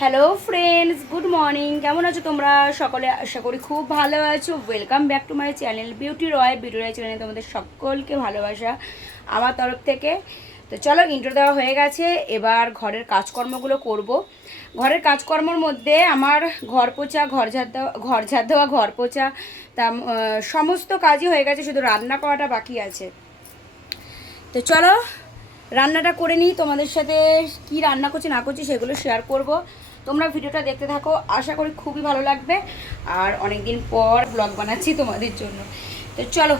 Hello friends, good morning. কেমন আছো তোমরা সকলে? আশা করি খুব ভালো আছো। Welcome back to my channel beauty Roy চ্যানেলে তোমাদের সকলকে ভালোবাসা আমার তরফ থেকে। তো চলো, ইন্ট্রো দেওয়া হয়ে গেছে, এবার ঘরের কাজকর্মগুলো করব। ঘরের কাজকর্মর মধ্যে আমার ঘর পোছা, ঘর ঝাড় দেওয়া, ঘর পোছা, তা সমস্ত কাজই হয়ে গেছে, শুধু রান্না করাটা বাকি আছে। তো চলো রান্নাটা করে নিই, তোমাদের সাথে কি রান্না করছি না করছি সেগুলো শেয়ার করব। তোমরা ভিডিওটা দেখতে থাকো, আশা করি খুবই ভালো লাগবে। আর অনেক দিন পর ব্লগ বানাচ্ছি তোমাদের জন্য। তো চলো,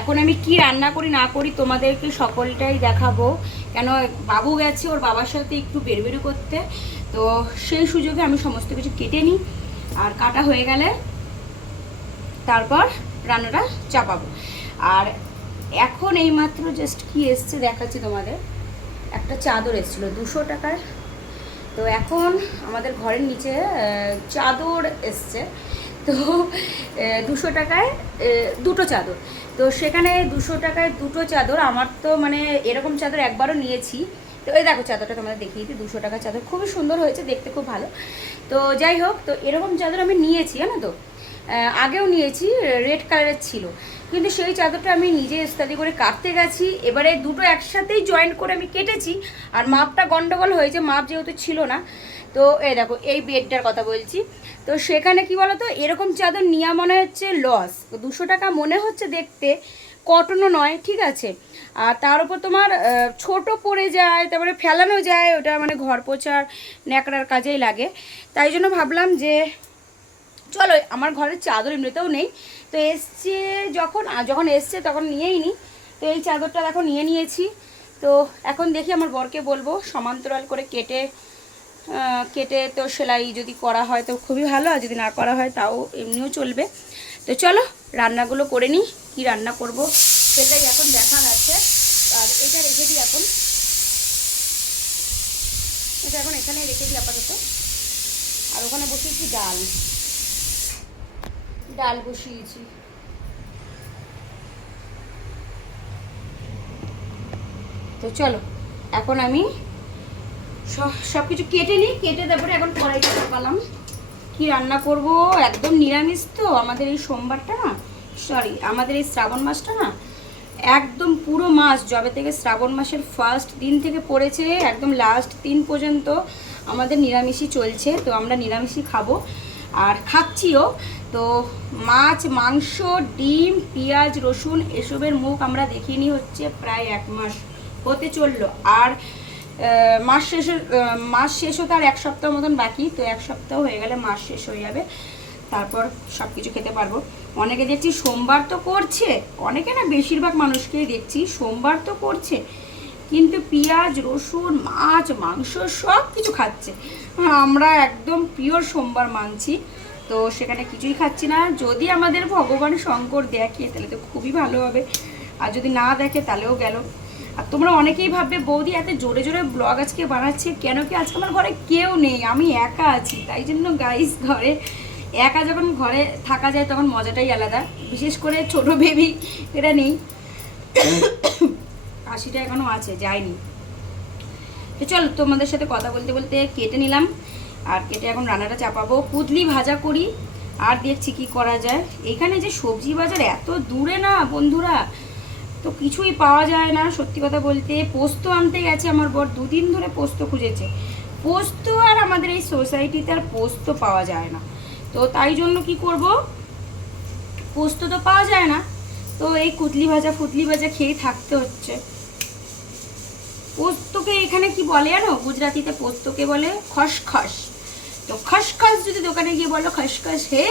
এখন আমি কি রান্না করি না করি তোমাদেরকে সকলটাই দেখাবো। কেন, বাবু গেছে ওর বাবার সাথে একটু বেরবেরু করতে, তো সেই সুযোগে আমি সমস্ত কিছু কেটে নিই। আর কাটা হয়ে গেলে তারপর রান্নাটা চাপাবো। আর এখন এইমাত্র জাস্ট কি এসছে দেখাচ্ছি তোমাদের। একটা চাদর এসেছিলো 200 টাকার। তো এখন আমাদের ঘরের নিচে চাদর এসছে, তো 200 টাকায় দুটো চাদর। তো সেখানে 200 টাকায় দুটো চাদর, আমার তো মানে এরকম চাদর একবারও নিয়েছি। তো এই দেখো চাদরটা তোমাদের দেখিয়ে দিই, 200 টাকার চাদর, খুবই সুন্দর হয়েছে দেখতে, খুব ভালো। তো যাই হোক, তো এরকম চাদর আমি নিয়েছি, জানো তো, আগেও নিয়েছি, রেড কালারের ছিল। কিন্তু সেই চাদরটা আমি নিজে ইস্তাদি করে কাটতে গেছি, এবারে দুটো একসাথেই জয়েন্ট করে আমি কেটেছি। আর মাপটা গন্ডগোল হয়েছে, মাপ যেহেতু ছিল না। তো এই দেখো, এই বেডটার কথা বলছি। তো সেখানে কি বলতো, এরকম চাদর নেওয়া মনে হচ্ছে লস। 200 টাকা মনে হচ্ছে দেখতে, কটনও নয়, ঠিক আছে। আর তার উপর তোমার ছোট পড়ে যায়, তারপরে ফেলানো যায়, ওটা মানে ঘর পোছার ন্যাকড়ার কাজেই লাগে। তাই জন্য ভাবলাম যে চলো, আমার ঘরের চাদর এমনিতেও নেই, তো এসছে যখন যখন এসছে তখন নিয়েই নি। তো এই চাদরটা দেখো নিয়ে নিয়েছি। তো এখন দেখি আমার বরকে বলবো সমান্তরাল করে কেটে কেটে তো সেলাই যদি করা হয় তো খুবই ভালো, আর যদি না করা হয় তাও এমনিও চলবে। তো চলো রান্নাগুলো করে নিই, কী রান্না করব সেটাই এখন দেখার আছে। আর এটা রেখে দিই এখন, এটা এখন এখানে রেখে দিই আপাতত। আর ওখানে বসিয়েছি ডাল, ডাল বসিয়েছি। তো চলো এখন আমি সব কিছু কেটে নিই, কেটে তারপরে এখন কড়াইটা চাপালাম। কি রান্না করব, একদম নিরামিষ তো আমাদের এই সোমবারটা না, সরি আমাদের এই শ্রাবণ মাসটা না, একদম পুরো মাস যবে থেকে শ্রাবণ মাসের ফার্স্ট দিন থেকে পড়েছে একদম লাস্ট দিন পর্যন্ত আমাদের নিরামিষই চলছে। তো আমরা নিরামিষই খাবো আর খাচ্ছিও। তো মাছ, মাংস, ডিম, পেঁয়াজ, রসুন এসবের মুখ আমরা দেখিনি হচ্ছে প্রায় 1 মাস হতে চললো। আর মাস শেষ হতে আর 1 সপ্তাহ মতন বাকি। তো 1 সপ্তাহ হয়ে গেলে মাস শেষ হয়ে যাবে, তারপর সব কিছু খেতে পারবো। অনেকে দেখছি সোমবার তো করছে, অনেকে না বেশিরভাগ মানুষকেই দেখছি সোমবার তো করছে, কিন্তু পেঁয়াজ, রসুন, মাছ, মাংস সব কিছু খাচ্ছে। আমরা একদম পিওর সোমবার মানছি, তো সেখানে কিছুই খাচ্ছি না। যদি আমাদের ভগবান শঙ্কর দেখে তাহলে তো খুবই ভালো হবে, আর যদি না দেখে তাহলেও গেল। আর তোমরা অনেকেই ভাববে বৌদি এত জোরে জোরে ব্লগ আজকে বানাচ্ছে কেন, কি আজকে আমার ঘরে কেউ নেই, আমি একা আছি, তাই জন্য গাইস ঘরে একা যখন ঘরে থাকা যায় তখন মজাটাই আলাদা। বিশেষ করে ছোট বেবি এটা নেই, হাসিটা এখনও আছে, যায়নি। তো চল তোমাদের সাথে কথা বলতে বলতে কেটে নিলাম, আর কেটে এখন রান্নাটা চাপাবো। পুদলি ভাজা করি আর দেখছি কি করা যায়। এখানে যে সবজি বাজার এত দূরে না বন্ধুরা, তো কিছুই পাওয়া যায় না সত্যি কথা বলতে। পোস্ত আনতে গেছে আমার বর, 2 দিন ধরে পোস্ত খুঁজেছে। পোস্ত আর আমাদের এই সোসাইটিতে আর পোস্ত পাওয়া যায় না, তো তাই জন্য কি করব, পোস্ত তো পাওয়া যায় না, তো এই ফুটলি ভাজা খেয়ে থাকতে হচ্ছে। পোস্তকে এখানে কি বলে জানো, গুজরাটিতে পোস্তকে বলে খসখস। তো খসখস যদি দোকানে গিয়ে বলো খসখস হে,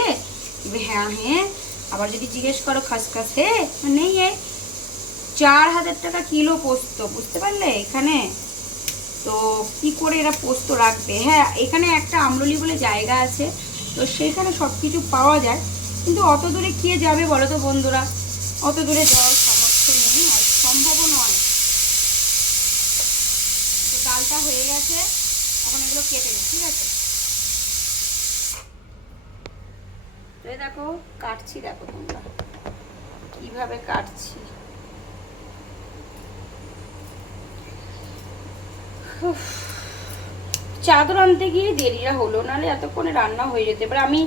হ্যাঁ হ্যাঁ, আবার যদি জিজ্ঞেস করো খসখস হে, নেই। 4,000 টাকা কিলো পোস্ত, বুঝতে পারলে এখানে। তো কি করে এরা পোস্ত রাখবে। হ্যাঁ, এখানে একটা আমরলি বলে জায়গা আছে, তো সেখানে সব কিছু পাওয়া যায়, কিন্তু অত দূরে কে যাবে বলো তো বন্ধুরা, অত দূরে যাওয়ার সামর্থ্য নেই আর সম্ভবও নয়। তো ডালটা হয়ে গেছে, এখন এগুলো কেটে নিই, ঠিক আছে। তো দেখো কাটছি, দেখো তোমরা কিভাবে কাটছি। চাদর আনতে গিয়ে দেরিটা হলো, নাহলে এতক্ষণে রান্না হয়ে যেতে পারে। আমি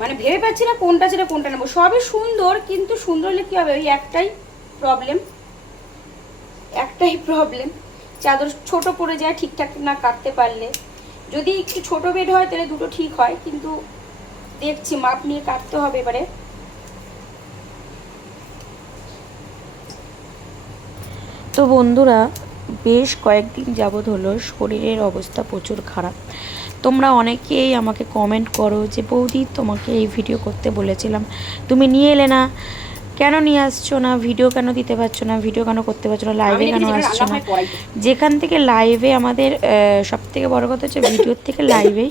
মানে ভেবে পাচ্ছি না কোনটা ছেড়ে কোনটা নেবো। সবই সুন্দর, কিন্তু সুন্দর হলে কী হবে, ওই একটাই প্রবলেম, চাদর ছোট পড়ে যায় ঠিকঠাক না কাটতে পারলে। যদি একটু ছোট বেড হয় তাহলে দুটো ঠিক হয়, কিন্তু দেখছি মাপ নিয়ে কাটতে হবে এবারে। তো বন্ধুরা, বেশ কয়েকদিন যাবৎ হলো শরীরের অবস্থা প্রচুর খারাপ। তোমরা অনেকেই আমাকে কমেন্ট করো যে বৌদি তোমাকে এই ভিডিও করতে বলেছিলাম, তুমি নিয়ে এলে না, কেন নিয়ে আসছো না, ভিডিও কেন দিতে পারছো না, ভিডিও কেন করতে পারছো না, লাইভে কেন আসছো না। যেখান থেকে লাইভে আমাদের সবথেকে বড় কথা হচ্ছে ভিডিওর থেকে লাইভেই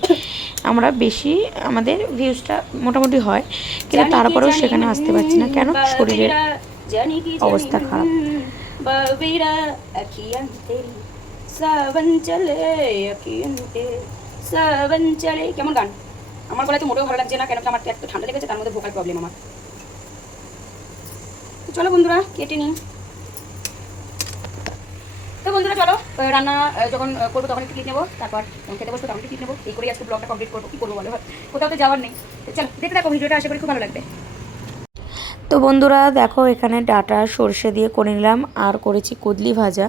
আমরা বেশি, আমাদের ভিউজটা মোটামুটি হয়, কিন্তু তারপরেও সেখানে আসতে পারছি না। কেন? শরীরের অবস্থা খারাপ। बबीरा अखियां तेरी सावन चले अखियां तेरी सावन चले। কেমন গান? আমার গলায় তো মোটেও ভালো লাগছে না, কেন কি আমার একটু ঠান্ডা লেগেছে, তার মধ্যে ভোকাল প্রবলেম আমার। চলো বন্ধুরা কেটে নিই। তো বন্ধুরা চলো, রান্না যখন করবো তখন একটু ক্লিপ নেবো, তারপর খেতে বসবো তখন ক্লিপ নেবো। এই করে আজকে ব্লগটা কমপ্লিট করবো। কী করবো বলো, কোথাও তো যাওয়ার নেই। চলো দেখতে থাকো ভিডিওটা, আশা করি খুব ভালো লাগবে। তো বন্ধুরা দেখো, এখানে ডাটা সর্ষে দিয়ে করে নিলাম, আর করেছি কুদলি ভাজা।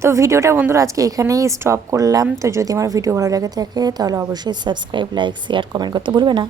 তো ভিডিওটা বন্ধুরা আজকে এখানেই স্টপ করলাম। তো যদি আমার ভিডিও ভালো লাগে থাকে তাহলে অবশ্যই সাবস্ক্রাইব, লাইক, শেয়ার, কমেন্ট করতে ভুলবে না।